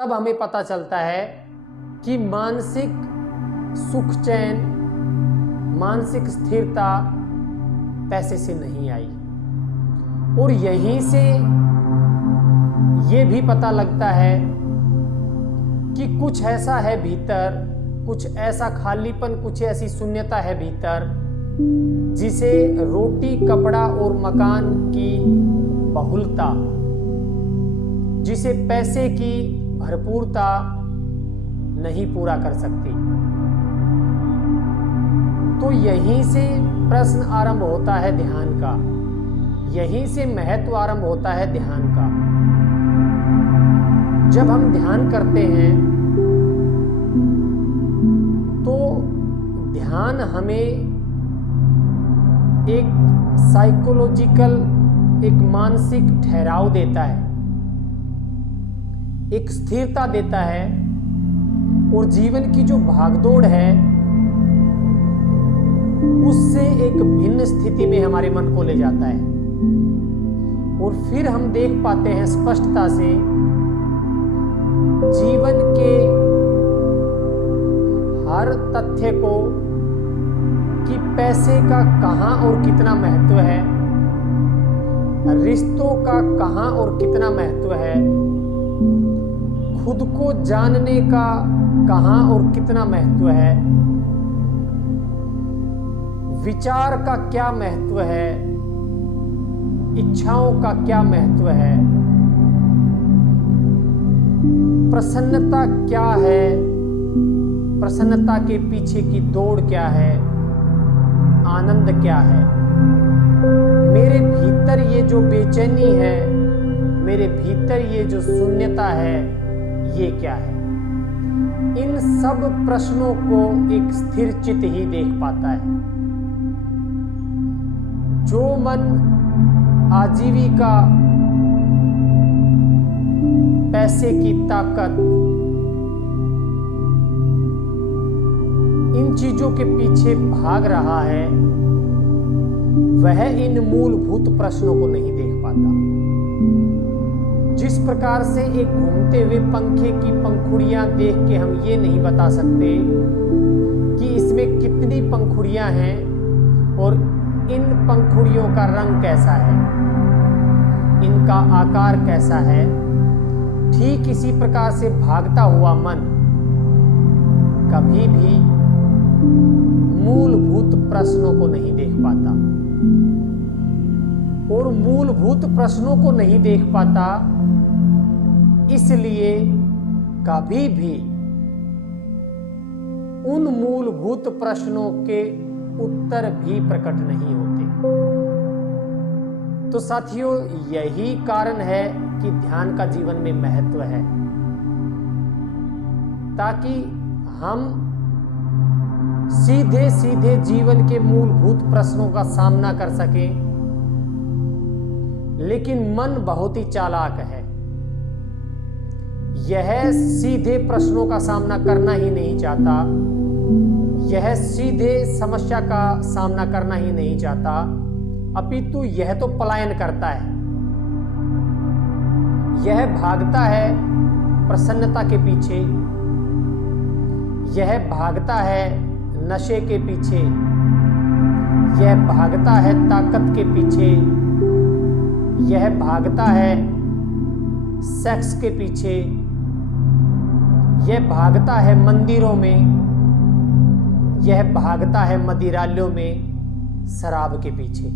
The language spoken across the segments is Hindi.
तब हमें पता चलता है कि मानसिक सुख चैन, मानसिक स्थिरता पैसे से नहीं आई। और यहीं से ये भी पता लगता है कि कुछ ऐसा है भीतर, कुछ ऐसा खालीपन, कुछ ऐसी शून्यता है भीतर जिसे रोटी, कपड़ा और मकान की बहुलता, जिसे पैसे की भरपूरता नहीं पूरा कर सकती। तो यहीं से प्रश्न आरंभ होता है ध्यान का, यहीं से महत्व आरंभ होता है ध्यान का। जब हम ध्यान करते हैं तो ध्यान हमें एक साइकोलॉजिकल, एक मानसिक ठहराव देता है, एक स्थिरता देता है और जीवन की जो भागदौड़ है उससे एक भिन्न स्थिति में हमारे मन को ले जाता है। और फिर हम देख पाते हैं स्पष्टता से जीवन के हर तथ्य को कि पैसे का कहां और कितना महत्व है, रिश्तों का कहां और कितना महत्व है, खुद को जानने का कहां और कितना महत्व है, विचार का क्या महत्व है, इच्छाओं का क्या महत्व है, प्रसन्नता क्या है, प्रसन्नता के पीछे की दौड़ क्या है, आनंद क्या है, मेरे भीतर ये जो बेचैनी है, मेरे भीतर ये जो शून्यता है, ये क्या है। इन सब प्रश्नों को एक स्थिर चित्त ही देख पाता है। जो मन आजीविका, पैसे की ताकत, इन चीजों के पीछे भाग रहा है, वह इन मूलभूत प्रश्नों को नहीं देख पाता। जिस प्रकार से एक घूमते हुए पंखे की पंखुड़ियां देख के हम ये नहीं बता सकते कि इसमें कितनी पंखुड़ियां हैं और इन पंखुड़ियों का रंग कैसा है, इनका आकार कैसा है, ठीक इसी प्रकार से भागता हुआ मन कभी भी मूलभूत प्रश्नों को नहीं देख पाता। और मूलभूत प्रश्नों को नहीं देख पाता, इसलिए कभी भी उन मूलभूत प्रश्नों के उत्तर भी प्रकट नहीं होते। तो साथियों, यही कारण है कि ध्यान का जीवन में महत्व है, ताकि हम सीधे सीधे जीवन के मूलभूत प्रश्नों का सामना कर सकें। लेकिन मन बहुत ही चालाक है, यह सीधे प्रश्नों का सामना करना ही नहीं चाहता, यह सीधे समस्या का सामना करना ही नहीं चाहता, अपितु यह तो पलायन करता है, यह भागता है प्रसन्नता के पीछे, यह भागता है नशे के पीछे, यह भागता है ताकत के पीछे, यह भागता है सेक्स के पीछे, यह भागता है मंदिरों में, यह भागता है मदिरालयों में, शराब के पीछे,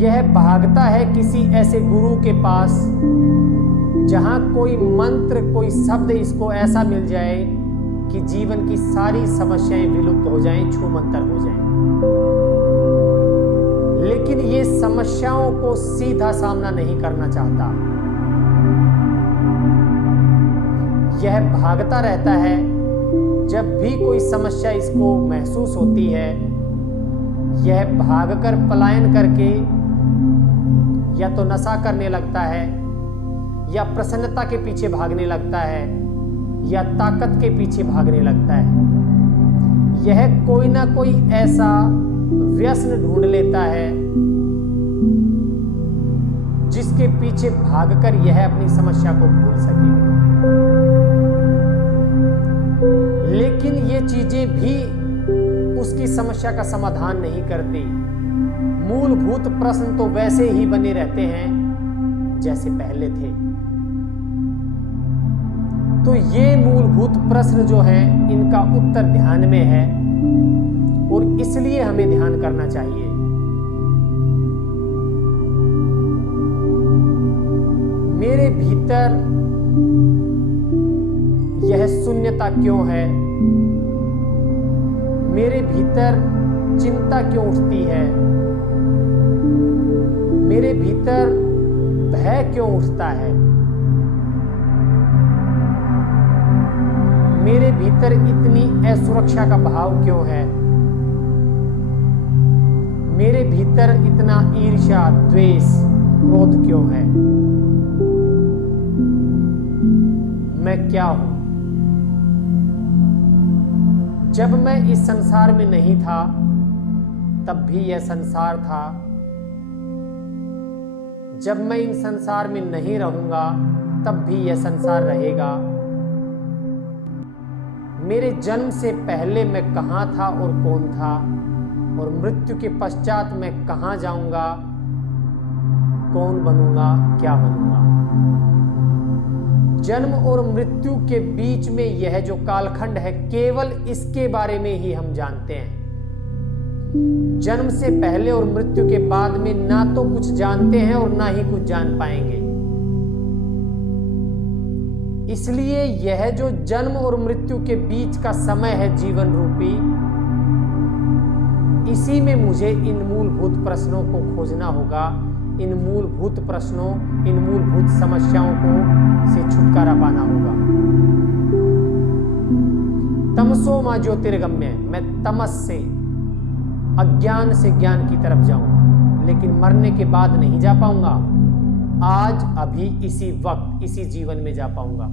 यह भागता है किसी ऐसे गुरु के पास जहां कोई मंत्र, कोई शब्द इसको ऐसा मिल जाए कि जीवन की सारी समस्याएं विलुप्त हो जाएं, छूमंतर हो जाएं। लेकिन ये समस्याओं को सीधा सामना नहीं करना चाहता, यह भागता रहता है। जब भी कोई समस्या इसको महसूस होती है, यह भागकर पलायन करके या तो नशा करने लगता है, या प्रसन्नता के पीछे भागने लगता है, या ताकत के पीछे भागने लगता है। यह कोई ना कोई ऐसा व्यसन ढूंढ लेता है जिसके पीछे भागकर यह अपनी समस्या को भूल सके। लेकिन ये चीजें भी उसकी समस्या का समाधान नहीं करती। मूलभूत प्रश्न तो वैसे ही बने रहते हैं जैसे पहले थे। तो ये मूलभूत प्रश्न जो है, इनका उत्तर ध्यान में है और इसलिए हमें ध्यान करना चाहिए। मेरे भीतर यह शून्यता क्यों है? मेरे भीतर चिंता क्यों उठती है? मेरे भीतर भय क्यों उठता है? मेरे भीतर इतनी असुरक्षा का भाव क्यों है? मेरे भीतर इतना ईर्ष्या, द्वेष, क्रोध क्यों है? मैं क्या हूं? जब मैं इस संसार में नहीं था तब भी यह संसार था। जब मैं इन संसार में नहीं रहूंगा तब भी यह संसार रहेगा। मेरे जन्म से पहले मैं कहां था और कौन था, और मृत्यु के पश्चात मैं कहां जाऊंगा, कौन बनूंगा, क्या बनूंगा। जन्म और मृत्यु के बीच में यह जो कालखंड है, केवल इसके बारे में ही हम जानते हैं। जन्म से पहले और मृत्यु के बाद में ना तो कुछ जानते हैं और ना ही कुछ जान पाएंगे। इसलिए यह जो जन्म और मृत्यु के बीच का समय है जीवन रूपी, इसी में मुझे इन मूलभूत प्रश्नों को खोजना होगा। इन मूलभूत प्रश्नों, इन मूलभूत समस्याओं को से छुटकारा पाना होगा। तमसो मा ज्योतिर्गम्य, मैं तमस से, अज्ञान से ज्ञान की तरफ जाऊं, लेकिन मरने के बाद नहीं जा पाऊंगा। आज, अभी, इसी वक्त, इसी जीवन में जा पाऊंगा।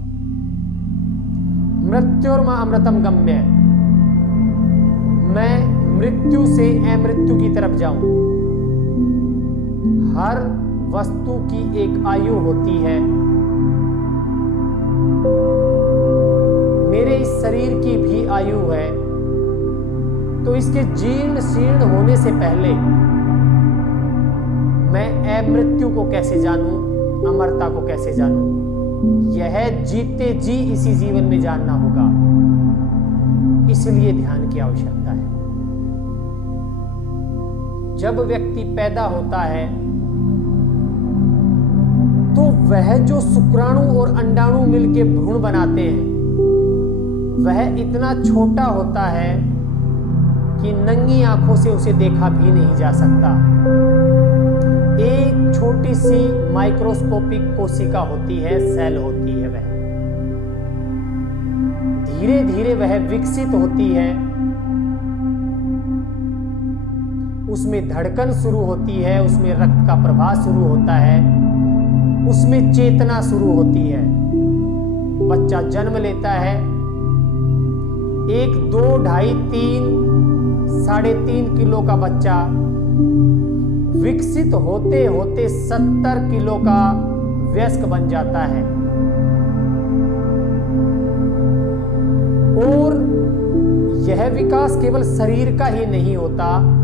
मृत्युर्मा अमृतम गम्य, मैं मृत्यु से अमृत्यु की तरफ जाऊं। हर वस्तु की एक आयु होती है। मेरे इस शरीर की भी आयु है, तो इसके जीर्ण शीर्ण होने से पहले मैं अमृत्यु को कैसे जानूं, अमरता को कैसे जानूं? यह जीते जी इसी जीवन में जानना होगा। इसलिए ध्यान की आवश्यकता है। जब व्यक्ति पैदा होता है तो वह जो शुक्राणु और अंडाणु मिलकर भ्रूण बनाते हैं, वह इतना छोटा होता है कि नंगी आंखों से उसे देखा भी नहीं जा सकता। एक छोटी सी माइक्रोस्कोपिक कोशिका होती है, सेल होती है। वह धीरे धीरे वह विकसित होती है। उसमें धड़कन शुरू होती है, उसमें रक्त का प्रवाह शुरू होता है, उसमें चेतना शुरू होती है। बच्चा जन्म लेता है। 1, 2, 2.5, 3, 3.5 किलो का बच्चा विकसित होते होते 70 किलो का वयस्क बन जाता है। और यह विकास केवल शरीर का ही नहीं होता।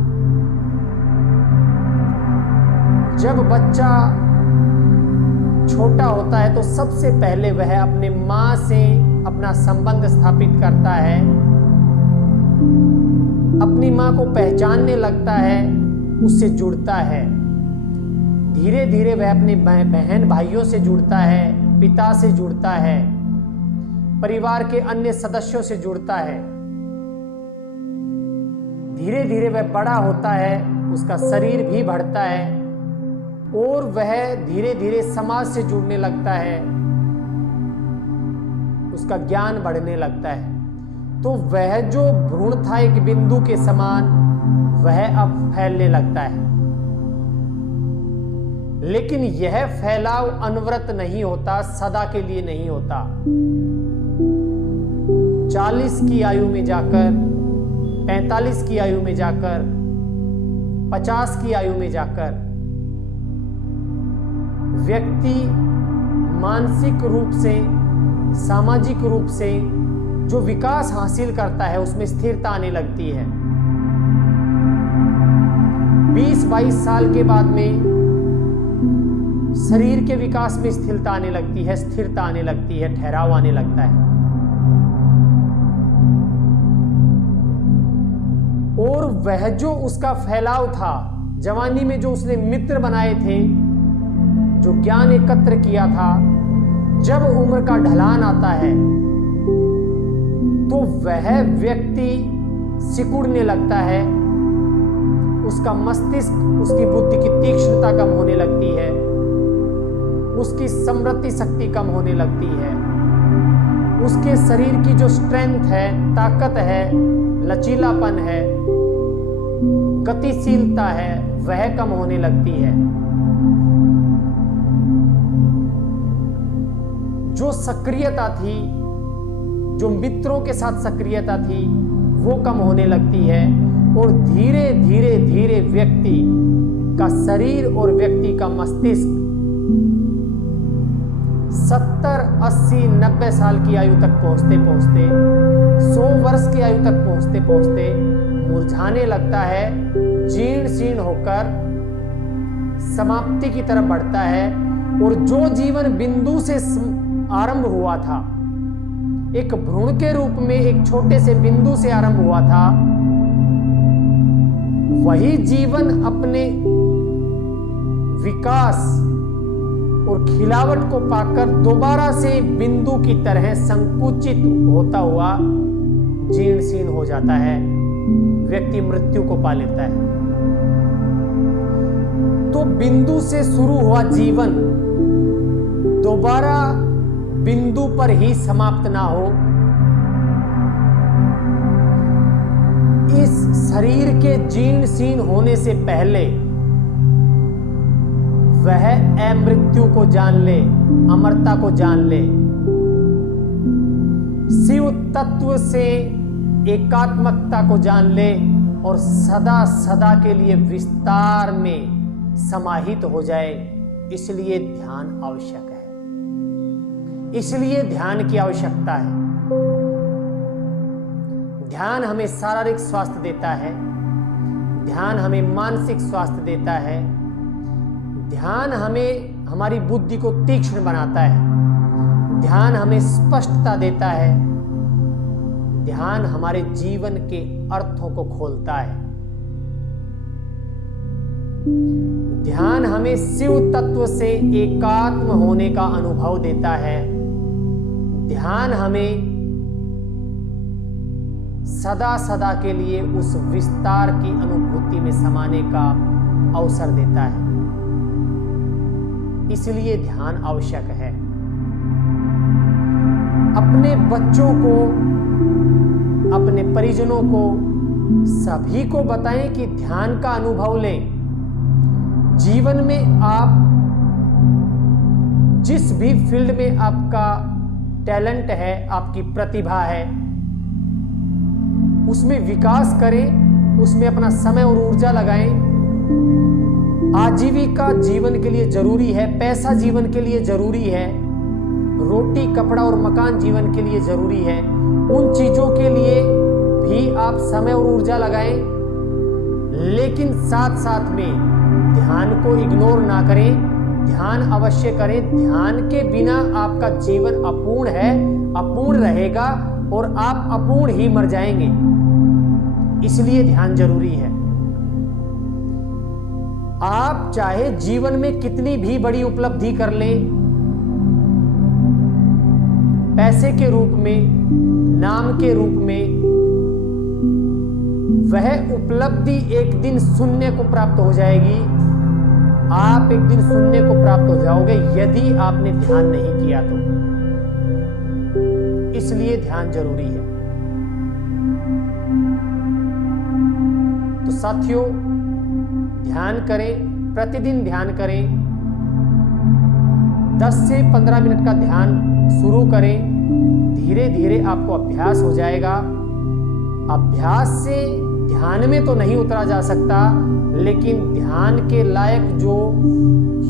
जब बच्चा छोटा होता है तो सबसे पहले वह अपने मां से अपना संबंध स्थापित करता है, अपनी मां को पहचानने लगता है, उससे जुड़ता है। धीरे धीरे वह अपने बहन भाइयों से जुड़ता है, पिता से जुड़ता है, परिवार के अन्य सदस्यों से जुड़ता है। धीरे धीरे वह बड़ा होता है, उसका शरीर भी बढ़ता है और वह धीरे धीरे समाज से जुड़ने लगता है, उसका ज्ञान बढ़ने लगता है। तो वह जो भ्रूण था एक बिंदु के समान, वह अब फैलने लगता है। लेकिन यह फैलाव अनवरत नहीं होता, सदा के लिए नहीं होता। 40 की आयु में जाकर, 45 की आयु में जाकर, 50 की आयु में जाकर व्यक्ति मानसिक रूप से, सामाजिक रूप से जो विकास हासिल करता है उसमें स्थिरता आने लगती है। 20-22 साल के बाद में शरीर के विकास में स्थिरता आने लगती है, स्थिरता आने लगती है, ठहराव आने लगता है। और वह जो उसका फैलाव था, जवानी में जो उसने मित्र बनाए थे, जो ज्ञान एकत्र किया था, जब उम्र का ढलान आता है तो वह व्यक्ति सिकुड़ने लगता है, उसका मस्तिष्क, उसकी बुद्धि की तीक्ष्णता कम होने लगती है, उसकी स्मृति शक्ति कम होने लगती है, उसके शरीर की जो स्ट्रेंथ है, ताकत है, लचीलापन है, गतिशीलता है, वह कम होने लगती है। जो सक्रियता थी, जो मित्रों के साथ सक्रियता थी, वो कम होने लगती है और धीरे धीरे धीरे व्यक्ति का शरीर और व्यक्ति का मस्तिष्क 70, 80, 90 साल की आयु तक पहुंचते पहुंचते, 100 वर्ष की आयु तक पहुंचते पहुंचते मुरझाने लगता है, जीर्ण शीर्ण होकर समाप्ति की तरफ बढ़ता है। और जो जीवन बिंदु से आरंभ हुआ था, एक भ्रूण के रूप में एक छोटे से बिंदु से आरंभ हुआ था, वही जीवन अपने विकास और खिलावट को पाकर दोबारा से बिंदु की तरह संकुचित होता हुआ जीर्ण शीर्ण हो जाता है, व्यक्ति मृत्यु को पा लेता है। तो बिंदु से शुरू हुआ जीवन दोबारा बिंदु पर ही समाप्त ना हो, इस शरीर के जीर्ण शीर्ण होने से पहले वह अमृत्यु को जान ले, अमरता को जान ले, शिव तत्व से एकात्मकता को जान ले और सदा सदा के लिए विस्तार में समाहित हो जाए। इसलिए ध्यान आवश्यक है, इसलिए ध्यान की आवश्यकता है। ध्यान हमें शारीरिक स्वास्थ्य देता है, ध्यान हमें मानसिक स्वास्थ्य देता है, ध्यान हमें हमारी बुद्धि को तीक्ष्ण बनाता है, ध्यान हमें स्पष्टता देता है, ध्यान हमारे जीवन के अर्थों को खोलता है, ध्यान हमें शिव तत्व से एकात्म होने का अनुभव देता है, ध्यान हमें सदा सदा के लिए उस विस्तार की अनुभूति में समाने का अवसर देता है। इसलिए ध्यान आवश्यक है। अपने बच्चों को, अपने परिजनों को, सभी को बताएं कि ध्यान का अनुभव लें। जीवन में आप जिस भी फील्ड में आपका टैलेंट है, आपकी प्रतिभा है, उसमें विकास करें, उसमें अपना समय और ऊर्जा लगाएं। आजीविका जीवन के लिए जरूरी है, पैसा जीवन के लिए जरूरी है, रोटी कपड़ा और मकान जीवन के लिए जरूरी है। उन चीजों के लिए भी आप समय और ऊर्जा लगाएं, लेकिन साथ साथ में ध्यान को इग्नोर ना करें, ध्यान अवश्य करें। ध्यान के बिना आपका जीवन अपूर्ण है, अपूर्ण रहेगा और आप अपूर्ण ही मर जाएंगे। इसलिए ध्यान जरूरी है। आप चाहे जीवन में कितनी भी बड़ी उपलब्धि कर लें, पैसे के रूप में, नाम के रूप में, वह उपलब्धि एक दिन शून्य को प्राप्त हो जाएगी। आप एक दिन शून्य को प्राप्त हो जाओगे यदि आपने ध्यान नहीं किया तो। इसलिए ध्यान जरूरी है। तो साथियों, ध्यान करें, प्रतिदिन ध्यान करें। 10 से 15 मिनट का ध्यान शुरू करें। धीरे धीरे आपको अभ्यास हो जाएगा। अभ्यास से ध्यान में तो नहीं उतरा जा सकता, लेकिन ध्यान के लायक जो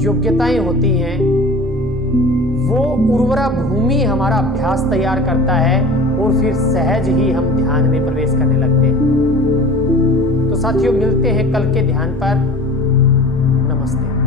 योग्यताएं होती हैं वो उर्वरा भूमि हमारा अभ्यास तैयार करता है और फिर सहज ही हम ध्यान में प्रवेश करने लगते हैं। तो साथियों, मिलते हैं कल के ध्यान पर। नमस्ते।